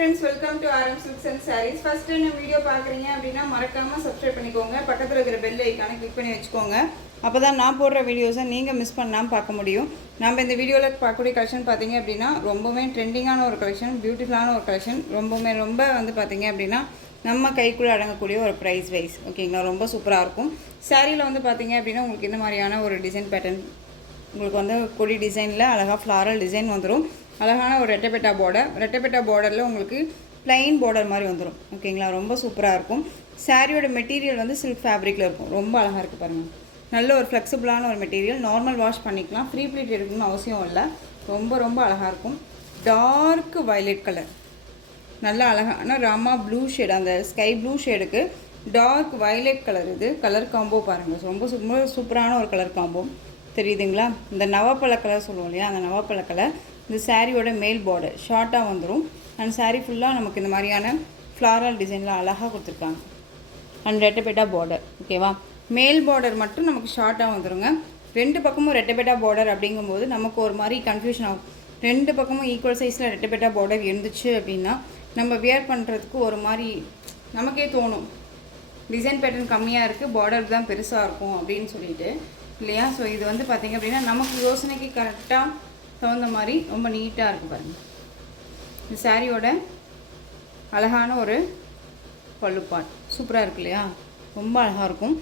friends, welcome to RM Silks and Sarees. First time video பார்க்குறீங்க அப்படின்னா மறக்காம subscribe பண்ணிக்கோங்க. பக்கத்துல இருக்கிற பெல் ஐகானை கிளிக் பண்ணி வச்சுக்கோங்க. அப்பதான் நான் போடுற வீடியோஸை நீங்க மிஸ் பண்ணாம பார்க்க முடியும். நம்ம இந்த வீடியோல பார்க்கக்கூடிய கலெக்ஷன் பாத்தீங்க அப்படின்னா ரொம்பவே ட்ரெண்டிங்கான ஒரு கலெக்ஷன், பியூட்டிஃபுல்லான ஒரு கலெக்ஷன், ரொம்ப வந்து பாத்தீங்க அப்படின்னா நம்ம கைக்குள்ள அடங்கக்கூடிய ஒரு பிரைஸ் வைஸ் ஓகேங்களா. ரொம்ப சூப்பரா இருக்கும். சாரியில வந்து பாத்தீங்க அப்படின்னா உங்களுக்கு இந்த மாதிரியான ஒரு டிசைன் பேட்டர்ன் உங்களுக்கு வந்து கொடி டிசைனில் அழகாக ஃப்ளாரல் டிசைன் வந்துடும். அழகான ஒரு ரெட்டப்பெட்டா பார்டரில் உங்களுக்கு ப்ளைன் பார்டர் மாதிரி வந்துடும் ஓகேங்களா. ரொம்ப சூப்பராக இருக்கும். சாரியோட மெட்டீரியல் வந்து சில்க் ஃபேப்ரிக்கில் இருக்கும். ரொம்ப அழகாக இருக்குது பாருங்கள். நல்ல ஒரு ஃப்ளெக்சிபிளான ஒரு மெட்டீரியல். நார்மல் வாஷ் பண்ணிக்கலாம். ஃப்ரீ ப்ளீட் எடுக்கணும்னு அவசியம் இல்லை. ரொம்ப அழகாக இருக்கும். டார்க் வயலட் கலர், நல்ல அழகான ராமா ப்ளூ ஷேட், அந்த ஸ்கை ப்ளூ ஷேடுக்கு டார்க் வயலட் கலர். இது கலர் காம்போ பாருங்கள். ரொம்ப சூப்பரான ஒரு கலர் காம்போ தெரியுதுங்களா. இந்த நவாப்பழ கலர் சொல்லுவோம் இல்லையா, அந்த நவாப்பழ கலர் இந்த சாரியோட மேல் பார்டர் ஷார்ட்டாக வந்துடும். அண்ட் சாரீ ஃபுல்லாக நமக்கு இந்த மாதிரியான ஃப்ளாரல் டிசைனில் அழகாக கொடுத்துருக்காங்க. அண்ட் ரெட்டப்பெட்டா பார்டர் ஓகேவா. மேல் பார்டர் மட்டும் நமக்கு ஷார்ட்டாக வந்துடுங்க. ரெண்டு பக்கமும் ரெட்டப்பெட்டா பார்டர் அப்படிங்கும்போது நமக்கு ஒரு மாதிரி கன்ஃபியூஷன் ஆகும். ரெண்டு பக்கமும் ஈக்குவல் சைஸில் ரெட்டப்பெட்டா பார்டர் இருந்துச்சு அப்படின்னா நம்ம வியர் பண்ணுறதுக்கு ஒரு மாதிரி நமக்கே தோணும், டிசைன் பேட்டர்ன் கம்மியாக இருக்குது, பார்டர் தான் பெருசாக இருக்கும் அப்படின்னு சொல்லிட்டு இல்லையா. ஸோ இது வந்து பார்த்திங்க அப்படின்னா நமக்கு யோசனைக்கு கரெக்டாக தகுந்த மாதிரி ரொம்ப நீட்டாக இருக்குது பாருங்கள். இந்த சாரியோட அழகான ஒரு பல்லுப்பாட் சூப்பராக இருக்கு இல்லையா. ரொம்ப அழகாக இருக்கும்.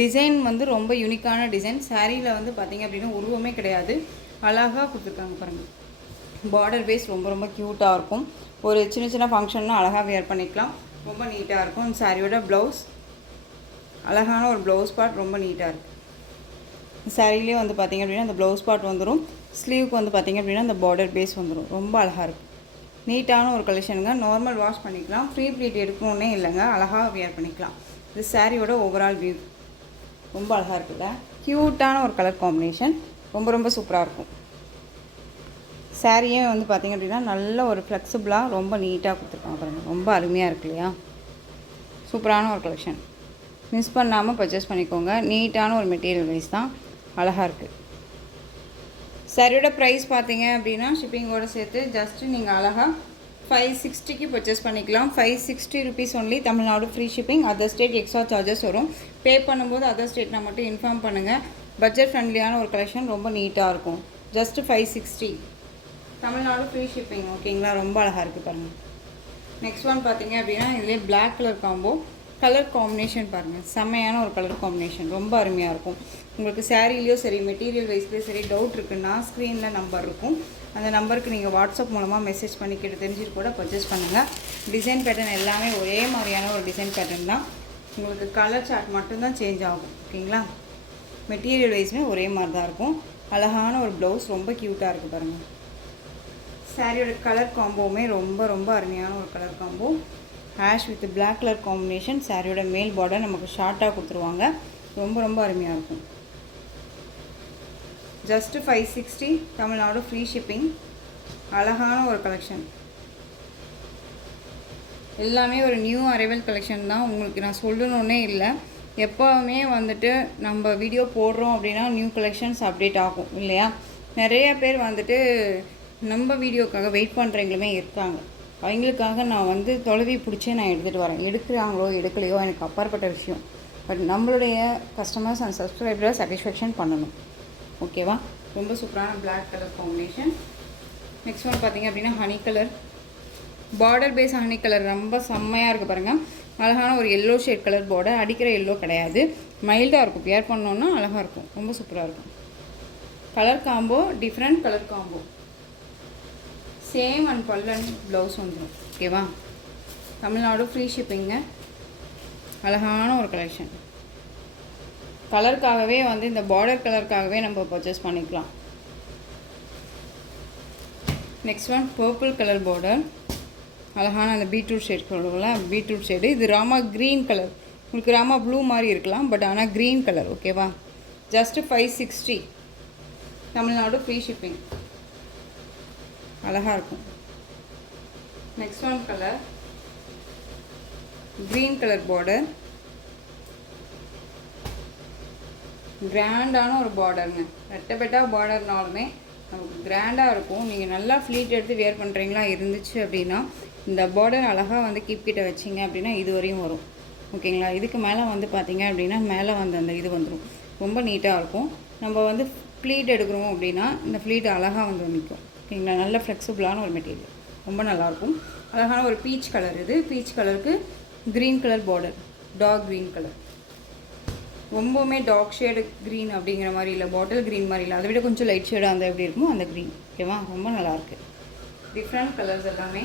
டிசைன் வந்து ரொம்ப யூனிக்கான டிசைன். சாரியில் வந்து பார்த்திங்க அப்படின்னா உருவமே கிடையாது, அழகாக கொடுத்துருக்காங்க பாருங்கள். பார்டர் பேஸ் ரொம்ப க்யூட்டாக இருக்கும். ஒரு சின்ன ஃபங்க்ஷன்னா அழகாக வியர் பண்ணிக்கலாம். ரொம்ப நீட்டாக இருக்கும். சாரியோட ப்ளவுஸ் அழகான ஒரு ப்ளவுஸ் பார்ட் ரொம்ப நீட்டாக இருக்குது. சாரிலேயே வந்து பார்த்திங்க அப்படின்னா அந்த ப்ளவுஸ் பார்ட் வந்துடும். ஸ்லீவுக்கு வந்து பார்த்திங்க அப்படின்னா அந்த பார்டர் பேஸ் வந்துடும். ரொம்ப அழகாக இருக்கும். நீட்டான ஒரு கலெக்ஷனுங்க. நார்மல் வாஷ் பண்ணிக்கலாம். ஃப்ரீ ப்ளீட் எடுக்கணுன்னே இல்லைங்க, அழகாக வியர் பண்ணிக்கலாம். இது சாரியோட ஓவரால் வியூ ரொம்ப அழகாக இருக்குல்ல. க்யூட்டான ஒரு கலர் காம்பினேஷன். ரொம்ப சூப்பராக இருக்கும். சாரியே வந்து பார்த்திங்க அப்படின்னா நல்ல ஒரு ஃப்ளெக்சிபிளாக ரொம்ப நீட்டாக கொடுத்துருக்காங்க பாருங்கள். ரொம்ப அருமையாக இருக்கு இல்லையா. சூப்பரான ஒரு கலெக்ஷன். மிஸ் பண்ணாமல் பர்ச்சேஸ் பண்ணிக்கோங்க. நீட்டான ஒரு மெட்டீரியல் வைஸ் தான், அழகாக இருக்குது. சாரியோட ப்ரைஸ் பார்த்தீங்க அப்படின்னா ஷிப்பிங்கோடு சேர்த்து ஜஸ்ட்டு நீங்கள் அழகாக 560க்கு பர்ச்சேஸ் பண்ணிக்கலாம். 560 rupees only. Tamil Nadu free shipping. Other state extra charges வரும். பே பண்ணும்போது அதர் ஸ்டேட்னா மட்டும் இன்ஃபார்ம் பண்ணுங்கள். பட்ஜெட் ஃப்ரெண்ட்லியான ஒரு கலெக்ஷன், ரொம்ப நீட்டாக இருக்கும். ஜஸ்ட்டு 560 தமிழ்நாடு ஃப்ரீ ஷிப்பிங் ஓகேங்களா. ரொம்ப அழகாக இருக்குது பாருங்கள். நெக்ஸ்ட் ஒன் பார்த்தீங்க அப்படின்னா இதுலேயே black colour combo. Colour combination பாருங்கள், செம்மையான ஒரு கலர் காம்பினேஷன். ரொம்ப அருமையாக இருக்கும். உங்களுக்கு சாரீலேயோ சரி மெட்டீரியல் வைஸ்லேயோ சரி டவுட் இருக்குன்னா ஸ்க்ரீனில் நம்பர் இருக்கும். அந்த நம்பருக்கு நீங்கள் வாட்ஸ்அப் மூலமாக மெசேஜ் பண்ணி கேட்டு தெரிஞ்சுட்டு கூட பர்ச்சேஸ் பண்ணுங்கள். டிசைன் பேட்டர்ன் எல்லாமே ஒரே மாதிரியான ஒரு டிசைன் பேட்டர்ன் தான். உங்களுக்கு கலர் சார்ட் மட்டும்தான் சேஞ்ச் ஆகும் ஓகேங்களா. மெட்டீரியல் வைஸ்மே ஒரே மாதிரி தான் இருக்கும். அழகான ஒரு ப்ளவுஸ் ரொம்ப க்யூட்டாக இருக்குது பாருங்கள். சாரியோட கலர் காம்போவுமே ரொம்ப அருமையான ஒரு colour combo. Ash with black colour combination. சாரியோட மேல் பார்டர் நமக்கு ஷார்ட்டாக கொடுத்துருவாங்க. ரொம்ப அருமையாக இருக்கும். Just 560 Tamil Nadu free shipping. அழகான ஒரு கலெக்ஷன். எல்லாமே ஒரு நியூ அரைவல் கலெக்ஷன் தான். உங்களுக்கு நான் சொல்லணுன்னே இல்லை. எப்போவுமே வந்துட்டு நம்ம வீடியோ போடுறோம் அப்படின்னா நியூ கலெக்ஷன்ஸ் அப்டேட் ஆகும் இல்லையா. நிறைய பேர் வந்துட்டு நம்ம வீடியோக்காக வெயிட் பண்ணுறவங்களுமே இருக்காங்க. அவங்களுக்காக நான் வந்து தொலைவி பிடிச்சே நான் எடுத்துகிட்டு வரேன். எடுக்கிறாங்களோ எடுக்கலையோ எனக்கு அப்பாற்பட்ட விஷயம். பட் நம்மளுடைய கஸ்டமர்ஸ் அண்ட் சப்ஸ்கிரைபரை சாட்டிஸ்ஃபேக்ஷன் பண்ணணும் ஓகேவா. ரொம்ப சூப்பரான black colour combination. Next one பார்த்திங்க அப்படின்னா honey colour. Border base honey colour ரொம்ப செம்மையாக இருக்குது பாருங்கள். அழகான ஒரு எல்லோ ஷேட் கலர் பார்டர். அடிக்கிற எல்லோ கிடையாது, மைல்டாக இருக்கும். வியர் பண்ணோன்னா அழகாக இருக்கும். ரொம்ப சூப்பராக இருக்கும். Colour combo different colour combo. Same and பல்லன் ப்ளவுஸ் வந்துடும் ஓகேவா. Tamil Nadu free shipping. அழகான ஒரு கலெக்ஷன். கலருக்காகவே வந்து இந்த பார்டர் கலருக்காகவே நம்ம பர்ச்சேஸ் பண்ணிக்கலாம். Next one purple colour border. அழகான அந்த பீட்ரூட் ஷேட் சொல்லுவோம்ல, பீட்ரூட் ஷேடு. இது ராமா க்ரீன் கலர். உங்களுக்கு ராமா ப்ளூ மாதிரி இருக்கலாம், பட் ஆனால் க்ரீன் கலர் ஓகேவா. Just 560 Tamil Nadu free shipping. அழகாக இருக்கும். Next one colour green colour border. கிராண்டான ஒரு பார்டருங்க. ரெட்டப்பெட்டா பார்டர்னாலுமே நமக்கு கிராண்டாக இருக்கும். நீங்கள் நல்லா ஃப்ளீட் எடுத்து வியர் பண்ணுறீங்களா இருந்துச்சு அப்படின்னா இந்த பார்டர் அழகாக வந்து கீப் கிட்ட வச்சிங்க அப்படின்னா இது வரையும் வரும். ஓகேங்களா? இதுக்கு மேலே வந்து பார்த்திங்க அப்படின்னா மேலே வந்து அந்த இது வந்துடும். ரொம்ப நீட்டாக இருக்கும். நம்ம வந்து ஃப்ளீட் எடுக்கிறோம் அப்படின்னா இந்த ஃப்ளீட் அழகாக வந்து நிற்கும். ஓகேங்களா? நல்ல ஃப்ளெக்சிபிளான ஒரு மெட்டீரியல், ரொம்ப நல்லாயிருக்கும். அழகான ஒரு பீச் கலர். இது பீச் கலருக்கு green colour border, dark green colour. ரொம்பவுமே டார்க் ஷேடு க்ரீன் அப்படிங்கிற மாதிரி இல்லை, பாட்டில் க்ரீன் மாதிரி இல்லை, அதை விட கொஞ்சம் லைட் ஷேடாக அந்த எப்படி இருக்குமோ அந்த க்ரீன். ஓகேவா? ரொம்ப நல்லாயிருக்கு. டிஃப்ரெண்ட் கலர்ஸ் எல்லாமே.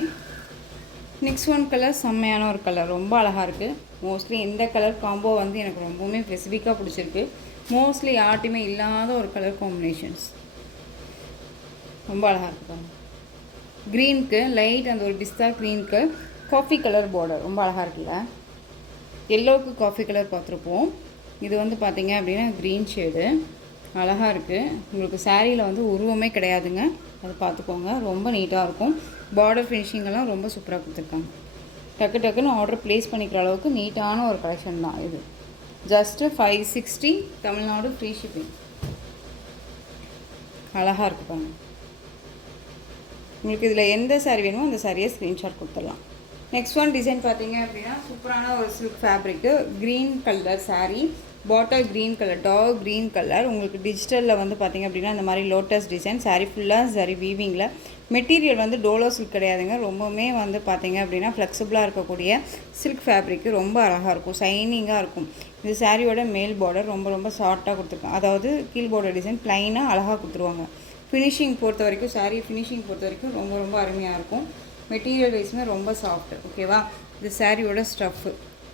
நெக்ஸ்ட் ஒன் கலர் செம்மையான ஒரு கலர், ரொம்ப அழகாக இருக்குது. மோஸ்ட்லி இந்த கலர் காம்போ வந்து எனக்கு ரொம்பவுமே ஸ்பெசிஃபிக்காக பிடிச்சிருக்கு. மோஸ்ட்லி யார்ட்டையுமே இல்லாத ஒரு கலர் காம்பினேஷன்ஸ், ரொம்ப அழகாக இருக்குது பாருங்கள். க்ரீனுக்கு லைட் அந்த ஒரு பிஸ்தா க்ரீனுக்கு காஃபி கலர் பார்டர், ரொம்ப அழகாக இருக்குல்ல. எல்லோவுக்கு காஃபி கலர் பார்த்துருப்போம். இது வந்து பார்த்திங்க அப்படின்னா க்ரீன் ஷேடு, அழகாக இருக்குது. உங்களுக்கு சாரியில் வந்து உருவமே கிடையாதுங்க, அது பார்த்துக்கோங்க. ரொம்ப நீட்டாக இருக்கும். பார்டர் ஃபினிஷிங்கெல்லாம் ரொம்ப சூப்பராக கொடுத்துருக்காங்க. டக்கு டக்குன்னு ஆர்டர் ப்ளேஸ் பண்ணிக்கிற அளவுக்கு நீட்டான ஒரு கலெக்ஷன் தான் இது. Just 560 Tamil Nadu free shipping. அழகாக இருக்குது பாருங்க. உங்களுக்கு இதில் எந்த சாரீ வேணுமோ அந்த சாரியை ஸ்க்ரீன்ஷாட் கொடுத்துடலாம். நெக்ஸ்ட் ஒன் டிசைன் பார்த்தீங்க அப்படின்னா சூப்பரான ஒரு silk fabric, green colour sari, bottle green colour, dark green colour. உங்களுக்கு டிஜிட்டலில் வந்து பார்த்திங்க அப்படின்னா இந்த மாதிரி லோட்டஸ் டிசைன். சாரீ ஃபுல்லாக சாரீ வீவிங்கில். மெட்டீரியல் வந்து டோலோ சில்க் கிடையாதுங்க, ரொம்பவுமே வந்து பார்த்திங்க அப்படின்னா ஃப்ளெக்சிபிளாக இருக்கக்கூடிய சில்க் ஃபேப்ரிக்கு, ரொம்ப அழகாக இருக்கும், ஷைனிங்காக இருக்கும். இந்த சாரியோட மேல் பார்டர் ரொம்ப ரொம்ப ஷார்ட்டாக கொடுத்துருக்காங்க, அதாவது கீழ் பார்டர் டிசைன் ப்ளைனாக அழகாக கொடுத்துருவாங்க. ஃபினிஷிங் பொறுத்த வரைக்கும், சாரீ ஃபினிஷிங் பொறுத்த வரைக்கும் ரொம்ப ரொம்ப அருமையாக இருக்கும். மெட்டீரியல் வைஸுமே ரொம்ப சாஃப்ட். ஓகேவா? இது சாரியோட ஸ்டஃப்பு,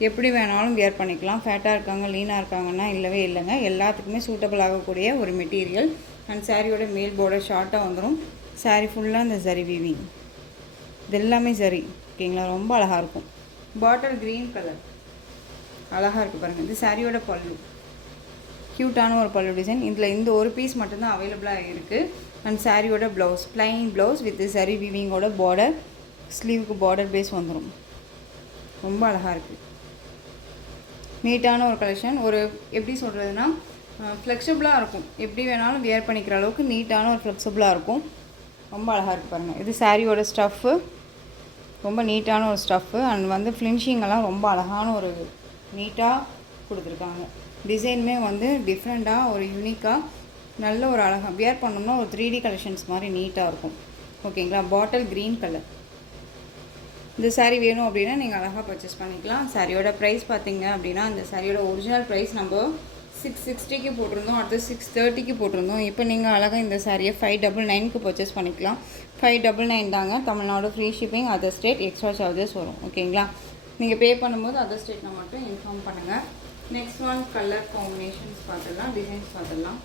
எப்படி வேணாலும் வியர் பண்ணிக்கலாம். ஃபேட்டாக இருக்காங்க, லீனாக இருக்காங்கன்னா இல்லவே இல்லைங்க, எல்லாத்துக்குமே சூட்டபிள் ஆகக்கூடிய ஒரு மெட்டீரியல். அண்ட் சாரியோட மேல் பார்டர் ஷார்ட்டாக வந்துடும். சாரீ ஃபுல்லாக இந்த ஜரி வீவிங், இது எல்லாமே சரி. ஓகேங்களா? ரொம்ப அழகாக இருக்கும். பாட்டில் க்ரீன் கலர் அழகாக இருக்குது பாருங்கள். இது சாரியோட பல்லு, க்யூட்டான ஒரு பல்லு டிசைன். இதில் இந்த ஒரு பீஸ் மட்டும்தான் அவைலபிளாக இருக்குது. அண்ட் சாரியோட ப்ளவுஸ் ப்ளைன் ப்ளவுஸ் வித் சரி வீவிங்கோட பார்டர், ஸ்லீவுக்கு பார்டர் பேஸ் வந்துடும். ரொம்ப அழகாக இருக்குது. நீட்டான ஒரு கலெக்ஷன். ஒரு எப்படி சொல்கிறதுனா ஃப்ளெக்சிபிளாக இருக்கும், எப்படி வேணாலும் வியர் பண்ணிக்கிற அளவுக்கு நீட்டான ஒரு ஃப்ளெக்சிபிளாக இருக்கும். ரொம்ப அழகாக இருக்குது பாருங்கள். இது சாரியோட ஸ்டஃப்பு, ரொம்ப நீட்டான ஒரு ஸ்டஃப்பு. அண்ட் வந்து ஃபினிஷிங்கெல்லாம் ரொம்ப அழகான ஒரு நீட்டாக கொடுத்துருக்காங்க. டிசைனுமே வந்து டிஃப்ரெண்ட்டாக ஒரு யூனிக்காக நல்ல ஒரு அழகாக வியர் பண்ணோம்னா ஒரு 3D கலெக்ஷன்ஸ் மாதிரி நீட்டாக இருக்கும். ஓகேங்களா? பாட்டில் க்ரீன் கலர். இந்த சாரீ வேணும் அப்படின்னா நீங்கள் அழகாக பர்ச்சேஸ் பண்ணிக்கலாம். சாரியோட ப்ரைஸ் பார்த்தீங்க அப்படின்னா இந்த சாரியோட ஒரிஜினல் ப்ரைஸ் நம்ம 660க்கு போட்டிருந்தோம், அடுத்து 630க்கு போட்டிருந்தோம். இப்போ நீங்கள் அழகாக இந்த சாரியை 599க்கு பர்ச்சேஸ் பண்ணிக்கலாம். 599 தாங்க. Tamil Nadu free shipping, other state extra charges வரும். ஓகேங்களா? நீங்கள் பே பண்ணும்போது அதர் ஸ்டேட்னா மட்டும் இன்ஃபார்ம் பண்ணுங்கள். நெக்ஸ்ட் ஒன் கலர் காம்பினேஷன்ஸ் பார்த்துடலாம், டிசைன்ஸ் பார்த்துடலாம்.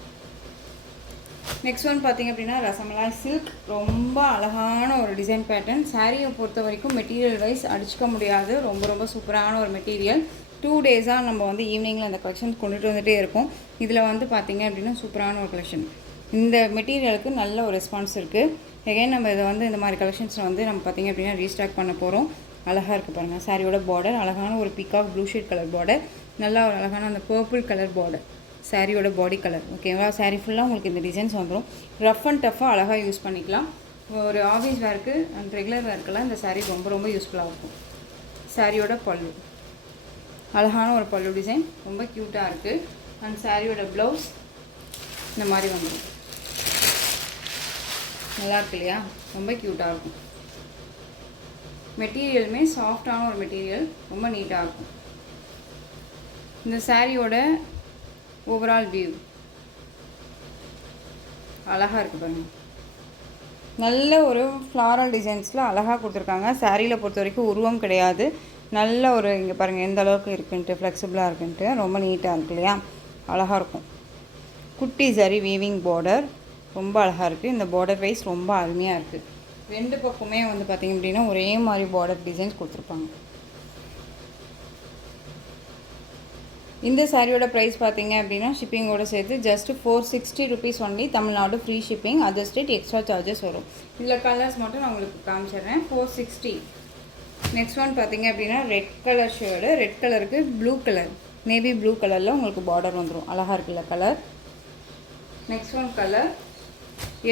நெக்ஸ்ட் ஒன் பார்த்திங்க அப்படின்னா ரசமலாய் சில்க், ரொம்ப அழகான ஒரு டிசைன் பேட்டர்ன். சாரியை பொறுத்த வரைக்கும் மெட்டீரியல் வைஸ் அடிச்சுக்க முடியாது, ரொம்ப ரொம்ப சூப்பரான ஒரு மெட்டீரியல். 2 டேஸாக நம்ம வந்து ஈவினிங்கில் அந்த கலெக்ஷன் கொண்டுட்டு வந்துகிட்டே இருக்கோம். இதில் வந்து பார்த்திங்க அப்படின்னா சூப்பரான ஒரு கலெக்ஷன். இந்த மெட்டீரியலுக்கு நல்ல ஒரு ரெஸ்பான்ஸ் இருக்குது. எகைன் நம்ம இதை வந்து இந்த மாதிரி கலெக்ஷன்ஸில் வந்து நம்ம பார்த்திங்க அப்படின்னா ரீஸ்டாக் பண்ண போகிறோம். அழகாக இருக்குது பாருங்கள். சாரியோட பார்டர் அழகான ஒரு peacock blue shade colour border, நல்லா ஒரு அழகான அந்த பர்பிள் கலர் பார்டர் சாரியோட பாடி கலர். ஓகேவா? சாரீ ஃபுல்லாக உங்களுக்கு இந்த டிசைன்ஸ் வந்துடும். ரஃப் அண்ட் டஃப்பாக அழகாக யூஸ் பண்ணிக்கலாம். ஒரு ஆஃபீஸ் வேர்க்கு அண்ட் ரெகுலர் வேர்க்கெல்லாம் இந்த சாரீ ரொம்ப ரொம்ப யூஸ்ஃபுல்லாக இருக்கும். சாரியோட பல்லு அழகான ஒரு பல்லு டிசைன், ரொம்ப க்யூட்டாக இருக்குது. அண்ட் சாரியோட ப்ளவுஸ் இந்த மாதிரி வந்துடும். நல்லா இருக்கு இல்லையா? ரொம்ப க்யூட்டாக இருக்கும். மெட்டீரியலுமே சாஃப்டான ஒரு மெட்டீரியல், ரொம்ப நீட்டாக இருக்கும். இந்த சாரியோட ஓவரால் வியூ அழகாக இருக்குது பாருங்கள். நல்ல ஒரு ஃப்ளாரல் டிசைன்ஸில் அழகாக கொடுத்துருக்காங்க. சாரியில் பொறுத்த வரைக்கும் உருவம் கிடையாது. நல்ல ஒரு இங்கே பாருங்கள் எந்த அளவுக்கு இருக்குன்ட்டு, ஃப்ளெக்சிபிளாக இருக்குன்ட்டு, ரொம்ப நீட்டாக இருக்கு இல்லையா? அழகாக இருக்கும். குட்டி சரி வீவிங் பார்டர் ரொம்ப அழகாக இருக்குது. இந்த பார்டர் வைஸ் ரொம்ப அருமையாக இருக்குது. 2 பக்கமே வந்து பார்த்திங்க அப்படின்னா ஒரே மாதிரி பார்டர் டிசைன்ஸ் கொடுத்துருப்பாங்க. இந்த சாரியோட ப்ரைஸ் பார்த்தீங்க அப்படின்னா ஷிப்பிங்கோடு சேர்த்து just 460 rupees only. Tamil Nadu free shipping, other state extra charges வரும். இதில் கலர்ஸ் மட்டும் நான் உங்களுக்கு காமிச்சிடுறேன். 460. நெக்ஸ்ட் ஒன் பார்த்தீங்க அப்படின்னா ரெட் கலர் ஷேடு, ரெட் கலருக்கு ப்ளூ கலர், நேவி ப்ளூ கலரில் உங்களுக்கு பார்டர் வந்துடும். அழகாக இருக்குல்ல colour. Next one colour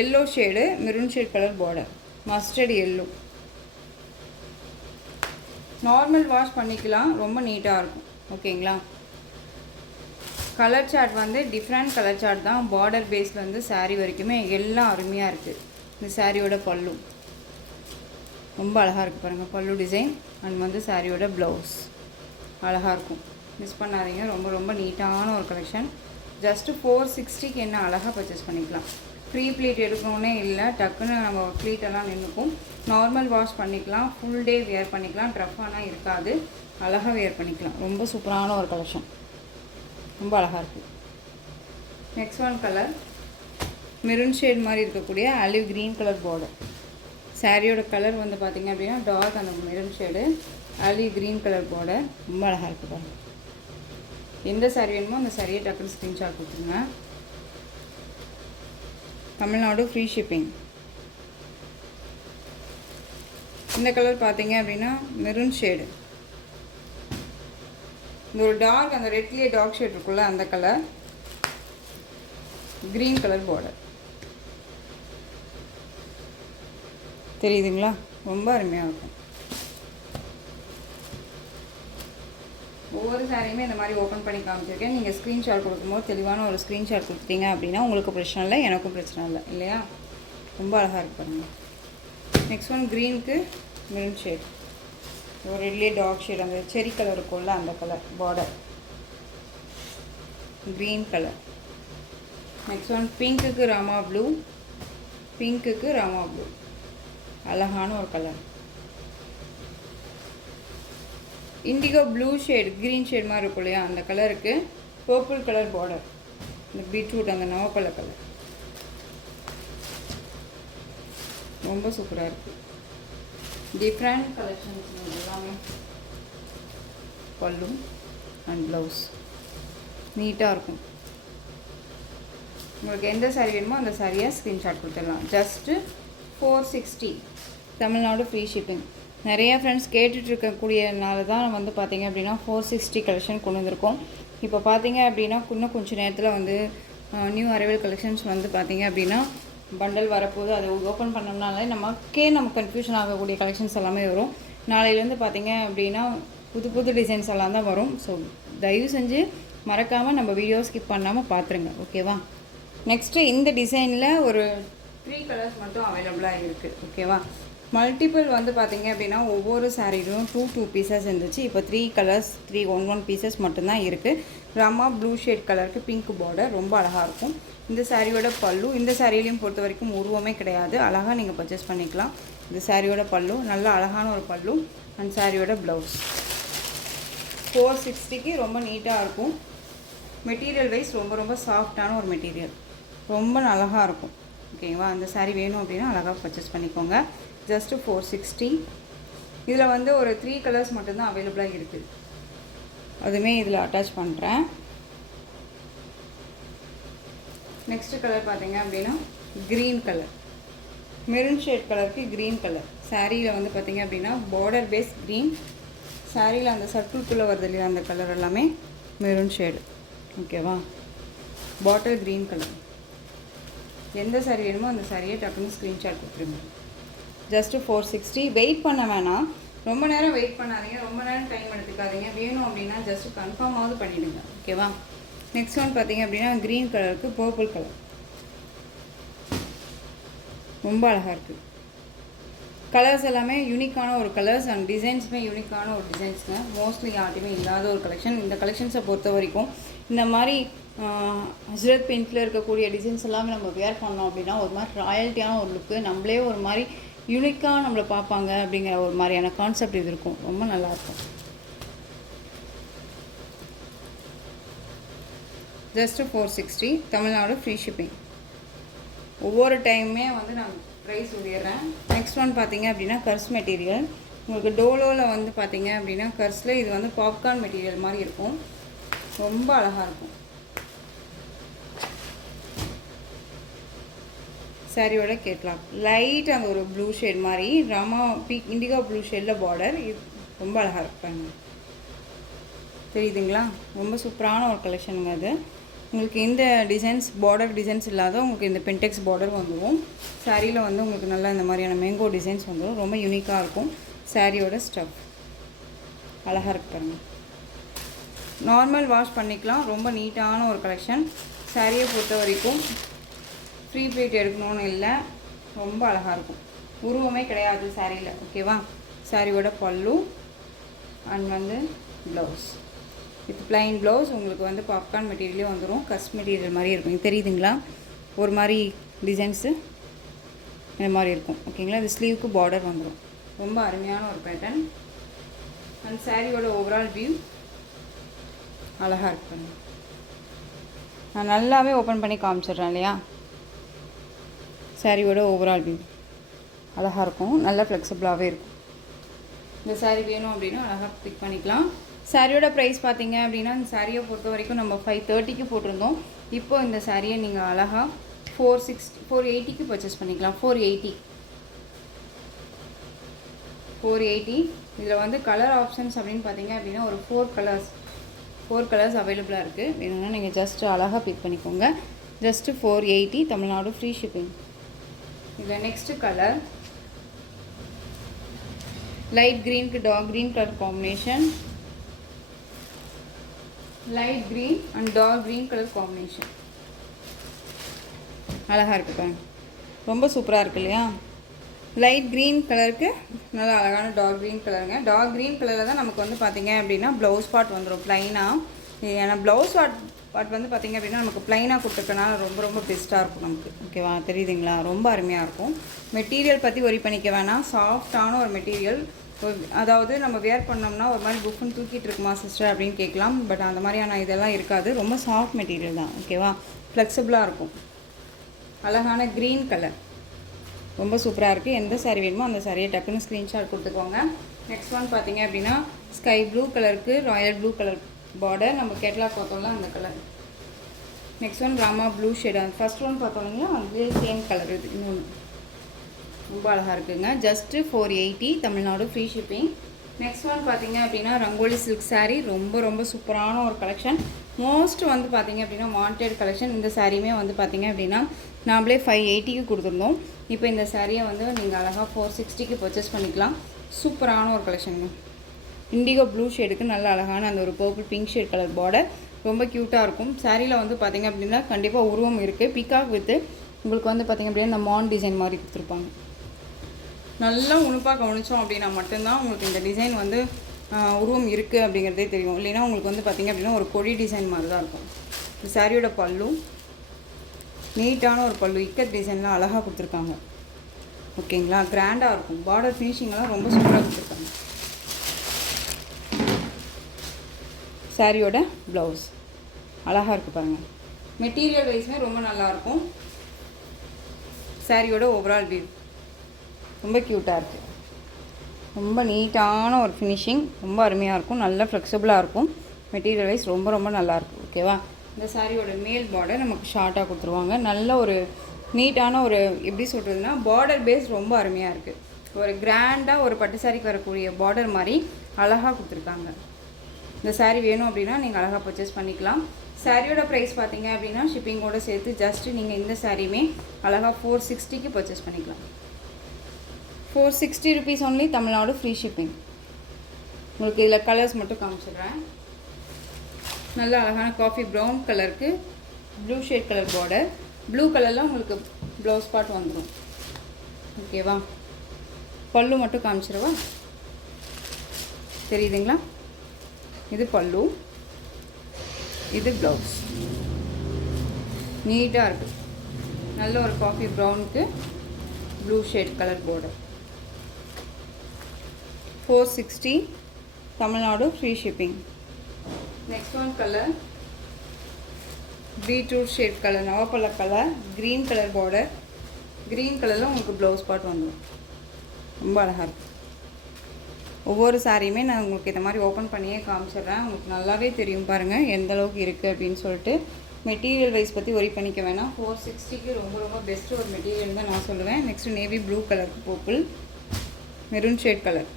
yellow shade, maroon shade colour border, mustard yellow. Normal wash பண்ணிக்கலாம், ரொம்ப நீட்டாக இருக்கும். ஓகேங்களா? கலர் சார்ட் வந்து டிஃப்ரெண்ட் கலர் சார்ட் தான். பார்டர் பேஸ்லேருந்து சாரீ வரைக்குமே எல்லாம் அருமையாக இருக்குது. இந்த சாரியோட பல்லு ரொம்ப அழகாக இருக்குது பாருங்கள். பல்லு டிசைன் அண்ட் வந்து சாரியோட ப்ளவுஸ் அழகாக இருக்கும். மிஸ் பண்ணாதீங்க. ரொம்ப ரொம்ப நீட்டான ஒரு கலெக்ஷன். ஜஸ்ட்டு 460க்கு என்ன அழகாக பர்ச்சேஸ் பண்ணிக்கலாம். ப்ரீ ப்ளீட் எடுக்கணுன்னே இல்லை, டக்குன்னு நம்ம ப்ளீட்டெல்லாம் நின்றுக்கும். நார்மல் வாஷ் பண்ணிக்கலாம், ஃபுல் டே வியர் பண்ணிக்கலாம், ரஃப்பானால் இருக்காது, அழகாக வியர் பண்ணிக்கலாம். ரொம்ப சூப்பரான ஒரு கலெக்ஷன், ரொம்ப அழகாக இருக்குது. Next one colour maroon shade மாதிரி இருக்கக்கூடிய ஆலிவ் க்ரீன் கலர் பார்டர். சாரியோட கலர் வந்து பார்த்திங்க அப்படின்னா டார்க் அந்த maroon shade, olive green colour border, ரொம்ப அழகாக இருக்குது பாருங்கள். எந்த சாரீ வேணுமோ அந்த சாரியை டக்குன்னு ஸ்க்ரீன்ஷாட் கொடுத்துருங்க. Tamil Nadu free shipping. இந்த கலர் பார்த்தீங்க அப்படின்னா மெரூன் ஷேடு, இந்த ஒரு டார்க் அந்த ரெட்லேயே டார்க் ஷேட் இருக்குல்ல அந்த கலர், க்ரீன் கலர் பார்டர். தெரியுதுங்களா? ரொம்ப அருமையாக இருக்கும். ஒவ்வொரு சாரியுமே இந்த மாதிரி ஓப்பன் பண்ணி காமிச்சிருக்கேன். நீங்கள் ஸ்க்ரீன்ஷாட் கொடுக்கும்போது தெளிவான ஒரு ஸ்க்ரீன்ஷாட் கொடுத்துட்டீங்க அப்படின்னா உங்களுக்கு பிரச்சனை இல்லை, எனக்கும் பிரச்சனை இல்லை, இல்லையா? ரொம்ப அழகாக இருக்கு பாருங்கள். நெக்ஸ்ட் ஒன் க்ரீனுக்கு மெரூன் ஷேட், ஒரு ரெட்லேயே டார்க் ஷேட் அந்த செரி கலர் இருக்கும்ல அந்த colour border, green colour. Next one பிங்க்குக்கு ராமா ப்ளூ, பிங்க்குக்கு ராமா ப்ளூ, அழகான ஒரு கலர். Indigo blue shade green shade மாதிரி இருக்கும் இல்லையா அந்த கலருக்கு பர்பிள் கலர் பார்டர், இந்த பீட்ரூட் அந்த நவப்பழ கலர், ரொம்ப சூப்பராக இருக்குது. டிஃப்ரெண்ட் கலெக்ஷன்ஸ் எல்லாமே. பல்லு அண்ட் ப்ளவுஸ் நீட்டாக இருக்கும். உங்களுக்கு எந்த சாரீ வேணுமோ அந்த சாரியை ஸ்க்ரீன்ஷாட் கொடுத்துடலாம். Just 460, Tamil Nadu free shipping. நிறைய ஃப்ரெண்ட்ஸ் கேட்டுட்ருக்கக்கூடியனால தான் வந்து பார்த்திங்க அப்படின்னா 460 கலெக்ஷன் கொண்டு வந்திருக்கோம். இப்போ பார்த்தீங்க அப்படின்னா இன்னும் கொஞ்சம் நேரத்தில் வந்து நியூ அரைவல் கலெக்ஷன்ஸ் வந்து பார்த்திங்க அப்படின்னா பண்டல் வரப்போது, அதை ஓப்பன் பண்ணோம்னாலே நமக்கு கன்ஃபியூஷன் ஆகக்கூடிய கலெக்ஷன்ஸ் எல்லாமே வரும். நாளையிலேருந்து பார்த்திங்க அப்படின்னா புது புது டிசைன்ஸ் எல்லாம் தான் வரும். ஸோ தயவு செஞ்சு மறக்காமல் நம்ம வீடியோ ஸ்கிப் பண்ணாமல் பார்த்துருங்க, ஓகேவா? நெக்ஸ்ட்டு இந்த டிசைனில் ஒரு 3 கலர்ஸ் மட்டும் அவைலபிளாக இருக்குது, ஓகேவா? மல்டிபிள் வந்து பார்த்திங்க அப்படின்னா ஒவ்வொரு சாரீலும் 2 பீசஸ் இருந்துச்சு. இப்போ 3 கலர்ஸ் 1 பீசஸ் மட்டும்தான் இருக்குது. ராமா ப்ளூ ஷேட் கலருக்கு பிங்க் பார்டர், ரொம்ப அழகாக இருக்கும். இந்த சாரியோட பல்லு, இந்த சாரியிலையும் பொறுத்த வரைக்கும் உருவமே கிடையாது, அழகாக நீங்கள் பர்ச்சேஸ் பண்ணிக்கலாம். இந்த சாரியோட பல்லு நல்ல அழகான ஒரு பல்லு அண்ட் சாரியோட ப்ளவுஸ். 460க்கு ரொம்ப நீட்டாக இருக்கும். மெட்டீரியல் வைஸ் ரொம்ப ரொம்ப சாஃப்டான ஒரு மெட்டீரியல், ரொம்ப அழகாக இருக்கும், ஓகேவா? அந்த சாரீ வேணும் அப்படின்னா அழகாக பர்ச்சேஸ் பண்ணிக்கோங்க. ஜஸ்ட்டு 460. இதில் வந்து ஒரு 3 கலர்ஸ் மட்டும்தான் அவைலபிளாக இருக்குது, அதுவுமே இதில் அட்டாச் பண்ணுறேன். நெக்ஸ்ட்டு கலர் பார்த்தீங்க அப்படின்னா க்ரீன் கலர், மெரூன் ஷேட் கலருக்கு க்ரீன் கலர். சாரியில் வந்து பார்த்திங்க அப்படின்னா பார்டர் பேஸ் க்ரீன், சாரியில் அந்த சர்க்கிள்குள்ளே வருது இல்லையா அந்த கலர் எல்லாமே மெரூன் ஷேடு, ஓகேவா? பாட்டில் க்ரீன் கலர். எந்த சாரீ வேணுமோ அந்த சாரியை டக்குன்னு ஸ்க்ரீன்ஷாட் கொடுத்துருங்க. ஜஸ்ட்டு 460. வெயிட் பண்ண வேணாம், ரொம்ப நேரம் வெயிட் பண்ணாதீங்க, ரொம்ப நேரம் டைம் எடுத்துக்காதீங்க. வேணும் அப்படின்னா ஜஸ்ட்டு கன்ஃபார்மாவது பண்ணிவிடுங்க, ஓகேவா? நெக்ஸ்ட் ஒன் பார்த்திங்க அப்படின்னா க்ரீன் கலருக்கு பர்பிள் கலர், ரொம்ப அழகாக இருக்குது. கலர்ஸ் எல்லாமே யூனிக்கான ஒரு கலர்ஸ் அண்ட் டிசைன்ஸுமே யூனிக்கான ஒரு டிசைன்ஸுங்க. மோஸ்ட்லி யார்ட்டையுமே இல்லாத ஒரு கலெக்ஷன். இந்த கலெக்ஷன்ஸை பொறுத்த வரைக்கும் இந்த மாதிரி ஹஸ்ரத் பெயிண்டில் இருக்கக்கூடிய டிசைன்ஸ் எல்லாமே நம்ம வேர் பண்ணோம் அப்படின்னா ஒரு மாதிரி ராயல்ட்டியான ஒரு லுக்கு, நம்மளே ஒரு மாதிரி யூனிக்காக நம்மளை பார்ப்பாங்க அப்படிங்கிற ஒரு மாதிரியான கான்செப்ட் இது இருக்கும், ரொம்ப நல்லாயிருக்கும். Just 460, Tamil Nadu free shipping. ஒவ்வொரு டைமுமே வந்து நான் ப்ரைஸ் சொல்லிடுறேன். நெக்ஸ்ட் ஒன் பார்த்திங்க அப்படின்னா கர்ஸ் மெட்டீரியல். உங்களுக்கு டோலோவில் வந்து பார்த்திங்க அப்படின்னா கர்ஸில் இது வந்து பாப்கார்ன் மெட்டீரியல் மாதிரி இருக்கும், ரொம்ப அழகாக இருக்கும். சாரியோட கேட்கலாம் லைட் அந்த ஒரு ப்ளூ ஷேட் மாதிரி ராமா இண்டிகோ ப்ளூ ஷேடில் பார்டர், இது ரொம்ப அழகாக இருப்பாங்க, தெரியுதுங்களா? ரொம்ப சூப்பரான ஒரு கலெக்ஷனுங்க அது. உங்களுக்கு இந்த டிசைன்ஸ் பார்டர் டிசைன்ஸ் இல்லாத உங்களுக்கு இந்த பென்டெக்ஸ் பார்டர் வந்துடும். சாரியில் வந்து உங்களுக்கு நல்லா இந்த மாதிரியான மேங்கோ டிசைன்ஸ் வந்துடும், ரொம்ப யூனிக்காக இருக்கும் சாரியோட ஸ்டஃப். அழகாக இருக்கு பாருங்கள். நார்மல் வாஷ் பண்ணிக்கலாம். ரொம்ப நீட்டான ஒரு கலெக்ஷன். சாரியை பொறுத்த வரைக்கும் ஃப்ரீ ப்ளீட் எடுக்கணும்னு இல்லை, ரொம்ப அழகாக இருக்கும். உருவமே கிடையாது சாரியில். ஓகேவா? சாரியோட பல்லு அண்ட் வந்து ப்ளவுஸ் வித் ப்ளைன் ப்ளவுஸ். உங்களுக்கு வந்து பாப்கார்ன் மெட்டீரியலே வந்துடும். கஸ்ட் மெட்டீரியல் மாதிரி இருக்கும். தெரியுதுங்களா? ஒரு மாதிரி டிசைன்ஸு இந்த மாதிரி இருக்கும். ஓகேங்களா? இது ஸ்லீவுக்கு பார்டர் வந்துடும். ரொம்ப அருமையான ஒரு பேட்டர்ன். அண்ட் சாரியோட ஓவரால் வியூ அழகாக இருக்குங்க. நான் நல்லாவே ஓப்பன் பண்ணி காமிச்சிட்றேன் இல்லையா? சாரியோட ஓவரால் வியூ அழகாக இருக்கும். நல்லா ஃப்ளெக்சிபிளாகவே இருக்கும். இந்த சாரீ வேணும் அப்படின்னா அழகாக பிக் பண்ணிக்கலாம். சாரியோட ப்ரைஸ் பார்த்தீங்க அப்படின்னா இந்த சாரியை பொறுத்த வரைக்கும் நம்ம 530க்கு போட்டிருந்தோம். இப்போ இந்த சாரியை நீங்கள் அழகாக 480க்கு பர்ச்சேஸ் பண்ணிக்கலாம். 480. இதில் வந்து கலர் ஆப்ஷன்ஸ் அப்படின்னு பார்த்தீங்க அப்படின்னா ஒரு 4 கலர்ஸ் அவைலபிளாக இருக்குது. வேணும்னா நீங்கள் ஜஸ்ட்டு அழகாக பிக் பண்ணிக்கோங்க. Just 480, Tamil Nadu free shipping. இதில் நெக்ஸ்ட்டு கலர் லைட் க்ரீனுக்கு dark green colour combination. Light green and dark green colour combination அழகாக இருக்குது பாருங்க. ரொம்ப சூப்பராக இருக்குது இல்லையா? லைட் க்ரீன் கலருக்கு நல்லா அழகான டார்க் க்ரீன் கலருங்க. டார்க் க்ரீன் கலரில் தான் நமக்கு வந்து பார்த்திங்க அப்படின்னா ப்ளவுஸ் பார்ட் வந்துடும் ப்ளைனாக. ஏன்னா ப்ளவுஸ் பார்ட் வந்து பார்த்திங்க அப்படின்னா நமக்கு ப்ளைனாக கொடுத்துருக்கனால ரொம்ப ரொம்ப பெஸ்ட்டாக இருக்கும் நமக்கு. ஓகேவா? தெரியுதுங்களா? ரொம்ப அருமையாக இருக்கும். மெட்டீரியல் பற்றி ஒரி பண்ணிக்க வேணாம். சாஃப்டான ஒரு மெட்டீரியல். அதாவது நம்ம வேர் பண்ணோம்னா ஒரு மாதிரி புக்குன்னு தூக்கிட்டு இருக்குமா சிஸ்டர் அப்படின்னு கேட்கலாம். பட் அந்த மாதிரியான இதெல்லாம் இருக்காது. ரொம்ப சாஃப்ட் மெட்டீரியல் தான். ஓகேவா? ஃப்ளெக்சிபிளாக இருக்கும். அழகான க்ரீன் கலர் ரொம்ப சூப்பராக இருக்குது. எந்த சாரீ வேணுமோ அந்த சாரியை டக்குன்னு ஸ்க்ரீன்ஷாட் கொடுத்துக்கோங்க. நெக்ஸ்ட் ஒன் பார்த்தீங்க அப்படின்னா ஸ்கை ப்ளூ கலருக்கு ராயல் ப்ளூ கலர் பார்டர். நம்ம கேட்லாக் பார்த்தோம்ல அந்த colour. Next one Rama blue shade. First one பார்த்தோம் இல்லைங்களா, அது சேம் கலர். இது இன்னொன்று ரொம்ப அழகாக இருக்குங்க. Just 480, Tamil Nadu free shipping. Next one பார்த்தீங்க அப்படின்னா ரங்கோலி சில்க் சாரீ. ரொம்ப ரொம்ப சூப்பரான ஒரு கலெக்ஷன். மோஸ்ட் வந்து பார்த்திங்க அப்படின்னா வாண்டட் கலெக்ஷன். இந்த சாரியுமே வந்து பார்த்திங்க அப்படின்னா நாமளே 580க்கு கொடுத்துருந்தோம். இப்போ இந்த சாரியை வந்து நீங்கள் அழகாக 460க்கு பர்ச்சேஸ் பண்ணிக்கலாம். சூப்பரான ஒரு கலெக்ஷனுங்க. இண்டிகோ ப்ளூ ஷேடுக்கு நல்ல அழகான அந்த ஒரு purple pink shade colour border. ரொம்ப க்யூட்டாக இருக்கும். சாரியில் வந்து பார்த்திங்க அப்படின்னா கண்டிப்பாக உருவம் இருக்குது. பிகாக் வித்து உங்களுக்கு வந்து பார்த்திங்க அப்படின்னா இந்த மான் டிசைன் மாதிரி கொடுத்துருப்பாங்க. நல்லா உணுப்பாக கவனித்தோம் அப்படின்னா மட்டும்தான் உங்களுக்கு இந்த டிசைன் வந்து உருவம் இருக்குது அப்படிங்கிறதே தெரியும். இல்லைன்னா உங்களுக்கு வந்து பார்த்திங்க அப்படின்னா ஒரு கொடி டிசைன் மாதிரி தான் இருக்கும். இந்த சாரியோட பல்லு நீட்டான ஒரு பல்லு. இக்கட் டிசைன்லாம் அழகாக கொடுத்துருக்காங்க. ஓகேங்களா? கிராண்டாக இருக்கும். பார்டர் ஃபினிஷிங்கெல்லாம் ரொம்ப சூப்பராக கொடுத்துருக்காங்க. சாரியோட ப்ளவுஸ் அழகாக இருக்குது பாருங்கள். மெட்டீரியல் வைஸுமே ரொம்ப நல்லாயிருக்கும். சாரியோட ஓவரால் வியூ ரொம்ப க்யூட்டாக இருக்குது. ரொம்ப நீட்டான ஒரு ஃபினிஷிங். ரொம்ப அருமையாக இருக்கும். நல்லா ஃப்ளெக்சிபிளாக இருக்கும். மெட்டீரியல் வைஸ் ரொம்ப ரொம்ப நல்லாயிருக்கும். ஓகேவா? இந்த சாரியோட மேல் பார்டர் நமக்கு ஷார்ட்டாக கொடுத்துருவாங்க. நல்ல ஒரு நீட்டான ஒரு எப்படி சொல்கிறதுனா பார்டர் பேஸ் ரொம்ப அருமையாக இருக்குது. ஒரு கிராண்டாக ஒரு பட்டு சாரிக்கு வரக்கூடிய பார்டர் மாதிரி அழகாக கொடுத்துருக்காங்க. இந்த சாரீ வேணும் அப்படின்னா நீங்கள் அழகாக பர்ச்சேஸ் பண்ணிக்கலாம். சாரியோட ப்ரைஸ் பார்த்தீங்க அப்படின்னா ஷிப்பிங்கோடு சேர்த்து ஜஸ்ட்டு நீங்கள் இந்த சாரியுமே அழகாக 460க்கு பர்ச்சேஸ் பண்ணிக்கலாம். 460 rupees only, Tamil Nadu free shipping. உங்களுக்கு இதில் கலர்ஸ் மட்டும் காமிச்சிடுறேன். நல்ல அழகான காஃபி ப்ரௌன் கலருக்கு blue shade colour border. Blue கலரில் உங்களுக்கு ப்ளவுஸ் பார்ட் வந்துடும். ஓகேவா? பல்லு மட்டும் காமிச்சிடவா? தெரியுதுங்களா? இது பல்லு, இது ப்ளவுஸ். நீட்டாக இருக்குது. நல்ல ஒரு காஃபி ப்ரௌனுக்கு blue shade colour border. 460, Tamil Nadu free shipping. Next one colour beetroot shade colour, நவப்பழ colour, green colour border. Green கலரில் உங்களுக்கு ப்ளவுஸ் பார்ட் வந்துடும். ரொம்ப அழகாக இருக்குது. ஒவ்வொரு சாரியுமே நான் உங்களுக்கு இந்த மாதிரி ஓப்பன் பண்ணியே காமிச்சிடுறேன். உங்களுக்கு நல்லாவே தெரியும் பாருங்கள் எந்த அளவுக்கு இருக்குது அப்படின்னு சொல்லிட்டு. மெட்டீரியல் வைஸ் பற்றி ஒரி பண்ணிக்க வேணாம். 460க்கு ரொம்ப ரொம்ப பெஸ்ட்டு ஒரு மெட்டீரியல் தான் நான் சொல்லுவேன். நெக்ஸ்ட்டு நேவி ப்ளூ கலருக்கு purple, maroon shade colour.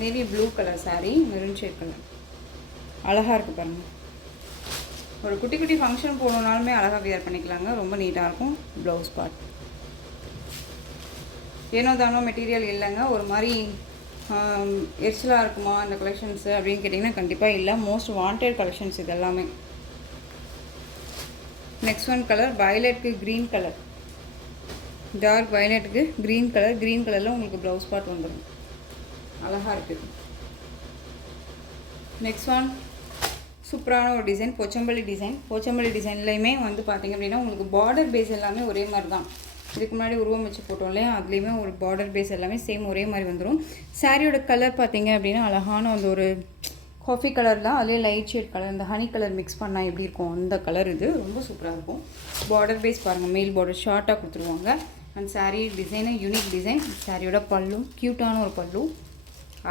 Navy blue colour sari, maroon shade colour. அழகாக இருக்குது பாருங்கள். ஒரு குட்டி குட்டி ஃபங்க்ஷன் போகணுன்னாலுமே அழகாக வியர் பண்ணிக்கலாங்க. ரொம்ப நீட்டாக இருக்கும். ப்ளவுஸ் பார்ட் ஏனோ தானோ மெட்டீரியல் இல்லைங்க. ஒரு மாதிரி எரிச்சலாக இருக்குமா இந்த கலெக்ஷன்ஸு அப்படின்னு கேட்டிங்கன்னா கண்டிப்பாக இல்லை. மோஸ்ட் வாண்டட் கலெக்ஷன்ஸ் இது எல்லாமே. நெக்ஸ்ட் ஒன் கலர் வயலட்டுக்கு க்ரீன் கலர், டார்க் வயலட்டுக்கு க்ரீன் கலர். க்ரீன் கலரில் உங்களுக்கு ப்ளவுஸ் பார்ட் வந்துடும், அழகாக இருக்குது. நெக்ஸ்ட் ஒன் சூப்பரான ஒரு டிசைன், போச்சம்பள்ளி டிசைன். போச்சம்பள்ளி டிசைன்லேயுமே வந்து பார்த்திங்க அப்படின்னா உங்களுக்கு பார்டர் பேஸ் எல்லாமே ஒரே மாதிரி தான். இதுக்கு முன்னாடி உருவம் வச்சு போட்டோம் இல்லையா, அதுலேயுமே ஒரு பார்டர் பேஸ் எல்லாமே சேம் ஒரே மாதிரி வந்துடும். சாரியோட கலர் பார்த்திங்க அப்படின்னா அழகான அந்த ஒரு காஃபி கலர் தான், அதுலேயே லைட் ஷேட் கலர், இந்த ஹனி கலர் மிக்ஸ் பண்ணால் எப்படி இருக்கும் அந்த கலர். இது ரொம்ப சூப்பராக இருக்கும். பார்டர் பேஸ் பாருங்கள், மெயில் பார்டர் ஷார்ட்டாக கொடுத்துருவாங்க. And sari design unique design. சாரியோட பல்லு க்யூட்டான ஒரு பல்லு,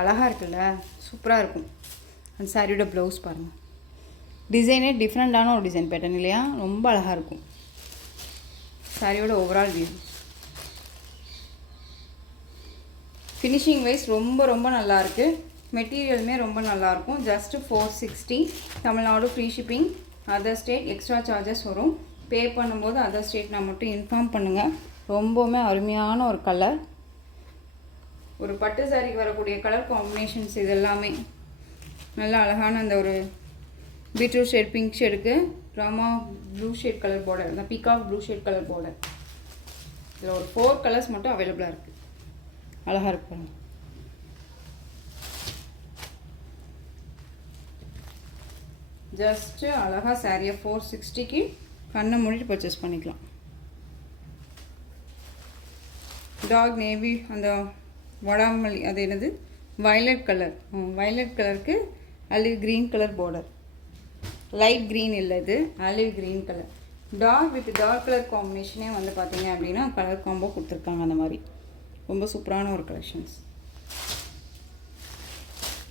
அழகாக இருக்குல்ல, சூப்பராக இருக்கும். அந்த சாரியோட ப்ளவுஸ் பாருங்கள், டிசைனே டிஃப்ரெண்ட்டான ஒரு டிசைன் பேட்டர்ன் இல்லையா, ரொம்ப அழகாக இருக்கும். சாரியோட ஓவரால் வியூ ஃபினிஷிங் வைஸ் ரொம்ப ரொம்ப நல்லாயிருக்கு. மெட்டீரியலுமே ரொம்ப நல்லாயிருக்கும். Just 460. Tamil Nadu free shipping. Other state extra charges வரும். பே பண்ணும்போது அதர் ஸ்டேட்னா மட்டும் இன்ஃபார்ம் பண்ணுங்கள். ரொம்பவுமே அருமையான ஒரு கலர், ஒரு பட்டு சாரிக்கு வரக்கூடிய கலர் காம்பினேஷன்ஸ் இது எல்லாமே நல்லா அழகான அந்த ஒரு பீட்ரூட் ஷேட், பிங்க் ஷேடுக்கு ராமா ப்ளூ ஷேட் கலர் பார்டர், அந்த peacock blue shade colour border. இதில் ஒரு 4 கலர்ஸ் மட்டும் அவைலபிளாக இருக்குது. அழகாக இருக்கு. ஜஸ்ட்டு அழகாக சாரியை 460க்கு கண்ணை மூடிட்டு பர்ச்சேஸ் பண்ணிக்கலாம். டார்க் நேவி அந்த வடாமல்லி, அது என்னது வயலட் கலர், வயலட் கலருக்கு olive green colour border. Light green இல்லை, இது olive green colour. Dark with dark colour காம்பினேஷனே வந்து பார்த்தீங்க அப்படின்னா கலர் காம்போ கொடுத்துருக்காங்க. அந்த மாதிரி ரொம்ப சூப்பரான ஒரு கலெக்ஷன்ஸ்.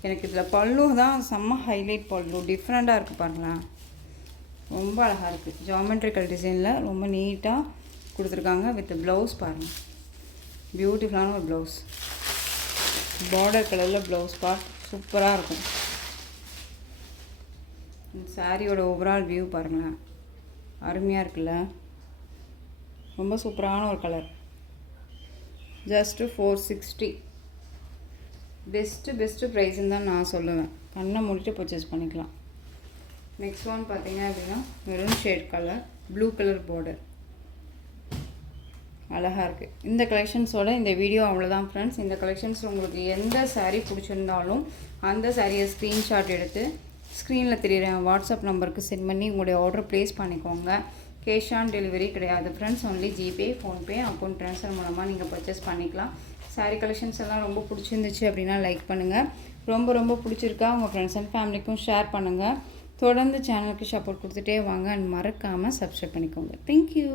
எனக்கு இதில் பல்லு தான் செம்ம ஹைலைட் பல்லு, டிஃப்ரெண்ட்டாக இருக்குது பாருங்களேன், ரொம்ப அழகாக இருக்குது. ஜாமெட்ரிக்கல் டிசைனில் ரொம்ப நீட்டாக கொடுத்துருக்காங்க. வித் ப்ளவுஸ் பாருங்கள், பியூட்டிஃபுல்லான ஒரு ப்ளவுஸ், பார்டர் கலரில் ப்ளவுஸ் பார்ட் சூப்பராக இருக்கும். சாரியோட ஓவரால் வியூ பாருங்களேன், அருமையாக இருக்குல்ல, ரொம்ப சூப்பரான ஒரு கலர். ஜஸ்ட்டு 460. பெஸ்ட்டு ப்ரைஸுன்னு தான் நான் சொல்லுவேன். கண்ணை மூடிட்டு பர்ச்சேஸ் பண்ணிக்கலாம். நெக்ஸ்ட் ஒன் பார்த்தீங்க அப்படின்னா maroon shade colour, blue colour border, அழகாக இருக்குது. இந்த கலெக்ஷன்ஸோட இந்த வீடியோ அவ்வளோதான் ஃப்ரெண்ட்ஸ். இந்த கலெக்ஷன்ஸ் உங்களுக்கு எந்த சாரீ பிடிச்சிருந்தாலும் அந்த சாரியை ஸ்க்ரீன்ஷாட் எடுத்து ஸ்க்ரீனில் தெரியுற வாட்ஸ்அப் நம்பருக்கு சென்ட் பண்ணி உங்களுடைய ஆர்டர் ப்ளேஸ் பண்ணிக்கோங்க. கேஷ் ஆன் டெலிவரி கிடையாது friends, only GPay, PhonePe, account transfer மூலமாக நீங்கள் பர்ச்சேஸ் பண்ணிக்கலாம். சாரீ கலெக்ஷன்ஸ் எல்லாம் ரொம்ப பிடிச்சிருந்துச்சு அப்படின்னா லைக் பண்ணுங்கள். ரொம்ப பிடிச்சிருக்கா உங்கள் ஃப்ரெண்ட்ஸ் அண்ட் ஃபேமிலிக்கும் ஷேர் பண்ணுங்கள். தொடர்ந்து சேனலுக்கு சப்போர்ட் கொடுத்துட்டே வாங்க. அண்ட் மறக்காமல் சப்ஸ்கிரைப் பண்ணிக்கோங்க. தேங்க்யூ.